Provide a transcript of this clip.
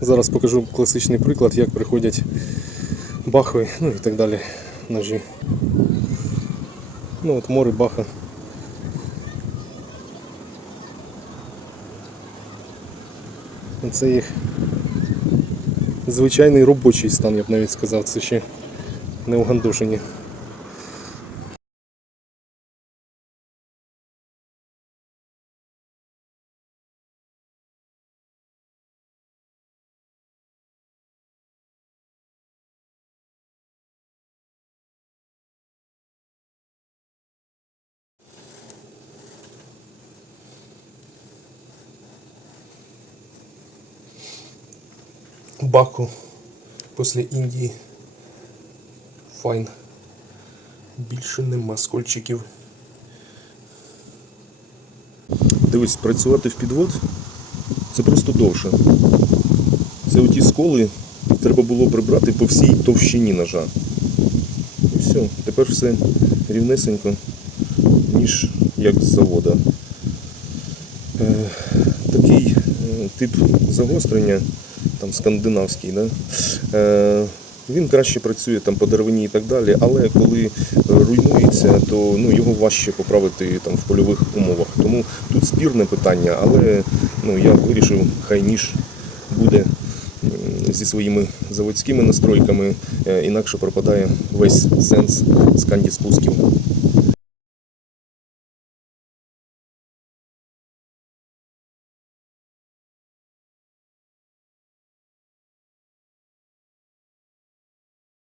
Зараз покажу класичний приклад, як приходять бахи, ну і так далі ножі. Ну от море баха. Це їх звичайний робочий стан, я б навіть сказав, це ще не угандошені. Баку після Індії. Файн. Більше нема скольчиків. Дивись, працювати в підвод це просто довше. Це оті сколи треба було прибрати по всій товщині ножа. І все, тепер все рівнесенько, ніж як з завода. Е, такий е, тип загострення, там скандинавський, да? е, він краще працює там по деревині і так далі, але коли руйнується, то ну, його важче поправити там, в польових умовах. Тому тут спірне питання, але ну, я вирішив, хай ніж буде зі своїми заводськими настройками, е, інакше пропадає весь сенс сканді спусків.